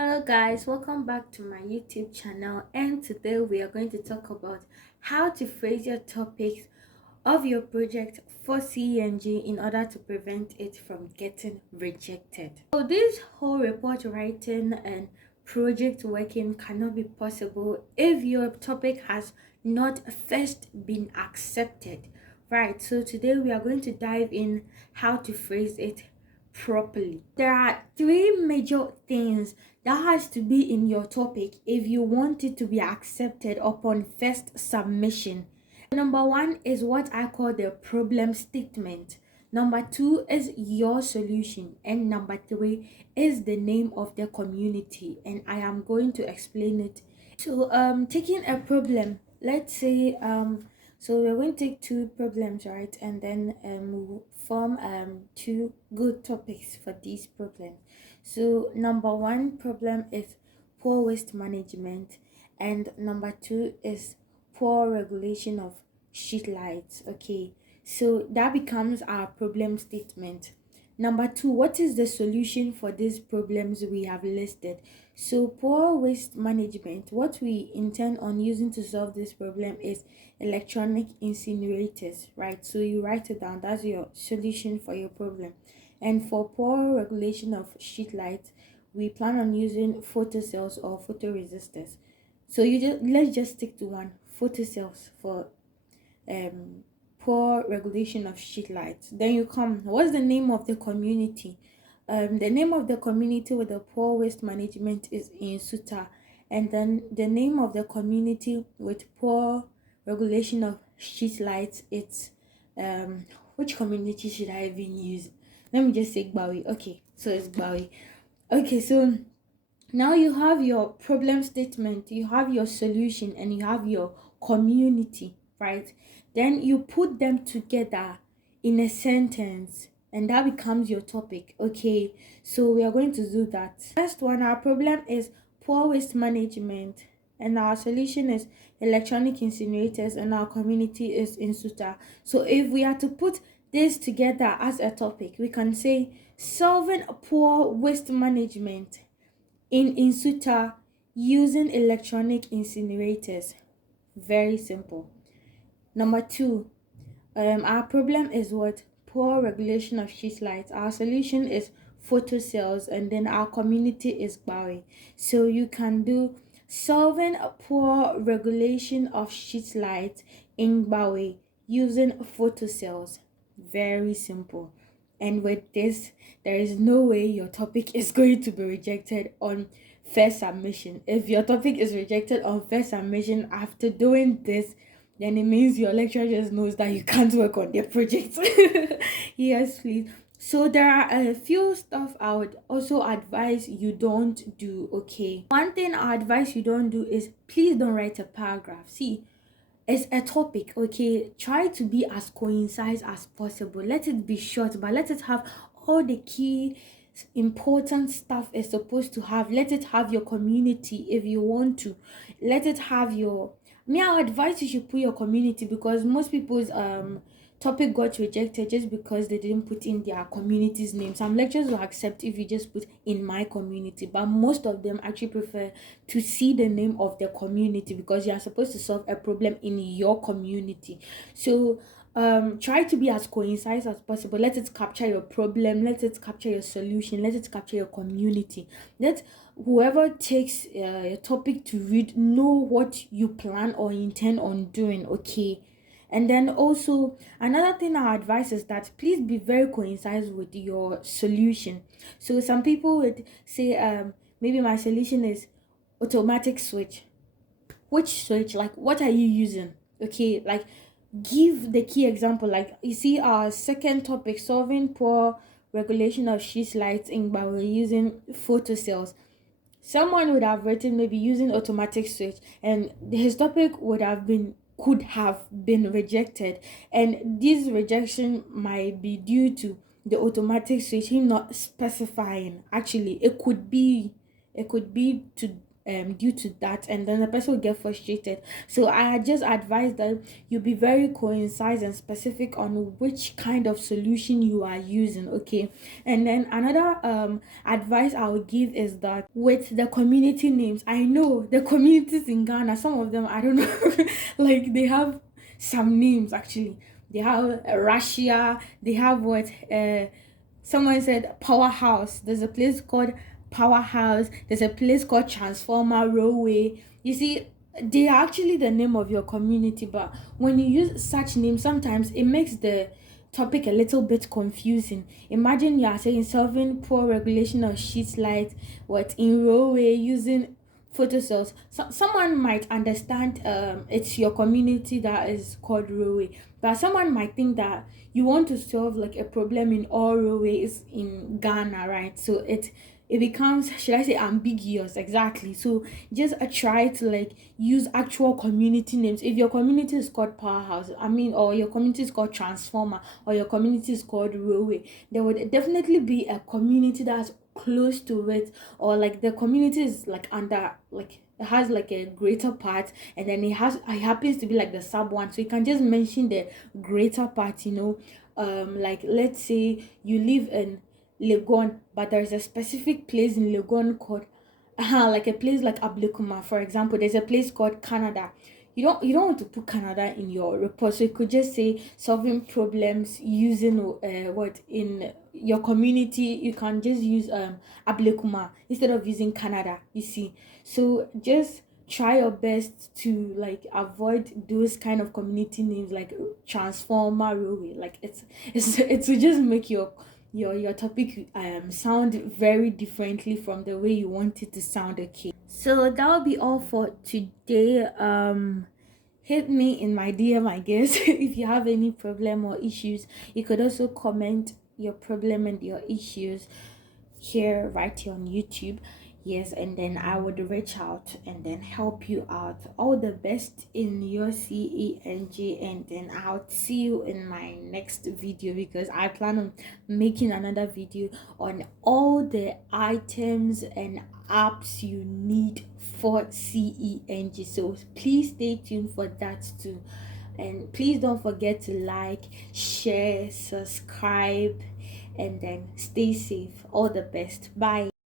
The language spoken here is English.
Hello guys, welcome back to my YouTube channel, and today we are going to talk about how to phrase your topics of your project for CENG in order to prevent it from getting rejected. So this whole report writing and project working cannot be possible if your topic has not first been accepted. Right, so today we are going to dive in how to phrase it properly. There are three major things that has to be in your topic if you want it to be accepted upon first submission. Number one is what I call the problem statement. Number two is your solution, and number three is the name of the community, and I am going to explain it. So taking a problem, let's say so we're going to take two problems, right? And then we'll form two good topics for these problems. So number one problem is poor waste management, and number two is poor regulation of street lights. Okay, so that becomes our problem statement. Number two, what is the solution for these problems we have listed? So poor waste management, what we intend on using to solve this problem is electronic incinerators, right? So you write it down, that's your solution for your problem. And for poor regulation of street lights, we plan on using photocells or photoresistors. So let's just stick to one, photocells for poor regulation of street lights. Then you come, what's the name of the community? The name of the community with the poor waste management is in Suta, and then the name of the community with poor regulation of street lights, it's which community should I even use? Let me just say Gbawi. Okay, so it's Gbawi. Okay, so now you have your problem statement, you have your solution, and you have your community, right? Then you put them together in a sentence, and that becomes your topic. Okay, so we are going to do that. First one, our problem is poor waste management, and our solution is electronic incinerators, and our community is in Suta. So if we are to put this together as a topic, we can say solving poor waste management in Insuta using electronic incinerators. Very simple. Number two, our problem is what? Poor regulation of street lights. Our solution is photocells, and then our community is Bawi. So you can do solving a poor regulation of street lights in Bawi using photocells. Very simple. And with this, there is no way your topic is going to be rejected on first submission. If your topic is rejected on first submission after doing this, then it means your lecturer just knows that you can't work on their project. Yes, please. So there are a few stuff I would also advise you don't do. Okay, one thing I advise you don't do is please don't write a paragraph. See, it's a topic, okay? Try to be as concise as possible. Let it be short, but let it have all the key important stuff it's supposed to have. Let it have your community if you want to. Let it have your I advise you should put your community, because most people's topic got rejected just because they didn't put in their community's name. Some lecturers will accept if you just put in my community, but most of them actually prefer to see the name of the community, because you are supposed to solve a problem in your community. So try to be as concise as possible. Let it capture your problem, let it capture your solution, let it capture your community. Let whoever takes a topic to read know what you plan or intend on doing. Okay, and then also another thing I advise is that please be very concise with your solution. So some people would say maybe my solution is automatic switch. Which switch? Like, what are you using? Okay, like give the key example. Like, you see our second topic, solving poor regulation of sheet lights in by using photocells. Someone would have written maybe using automatic switch, and his topic could have been rejected, and this rejection might be due to the automatic switch, him not specifying. Actually, it could be to due to that, and then the person will get frustrated. So I just advise that you be very concise and specific on which kind of solution you are using. Okay. And then another advice I would give is that with the community names, I know the communities in Ghana, some of them, I don't know, like they have some names actually. They have Russia, they have what someone said powerhouse. There's a place called powerhouse. There's a place called transformer railway. You see, they are actually the name of your community, but when you use such names, sometimes it makes the topic a little bit confusing. Imagine you are saying solving poor regulation of sheet light, what in railway using photocells. Someone might understand it's your community that is called railway, but someone might think that you want to solve like a problem in all railways in Ghana, right? So it becomes, should I say, ambiguous. Exactly. So just try to like use actual community names. If your community is called powerhouse, I mean, or your community is called transformer, or your community is called railway, there would definitely be a community that's close to it, or like the community is like under, like it has like a greater part, and then it happens to be like the sub one, so you can just mention the greater part, like let's say you live in Legon, but there's a specific place in Legon called like a place like Ablekuma, for example. There's a place called Canada. You don't want to put Canada in your report, so you could just say solving problems using what in your community. You can just use Ablekuma instead of using Canada, you see. So just try your best to like avoid those kind of community names like transformer railway. Like it's to just make your topic sound very differently from the way you want it to sound. Okay, so that will be all for today. Hit me in my DM, I guess. If you have any problem or issues, you could also comment your problem and your issues here, right here on YouTube. Yes, and then I would reach out and then help you out. All the best in your CENG, and then I'll see you in my next video, because I plan on making another video on all the items and apps you need for CENG. So please stay tuned for that too. And please don't forget to like, share, subscribe, and then stay safe. All the best. Bye.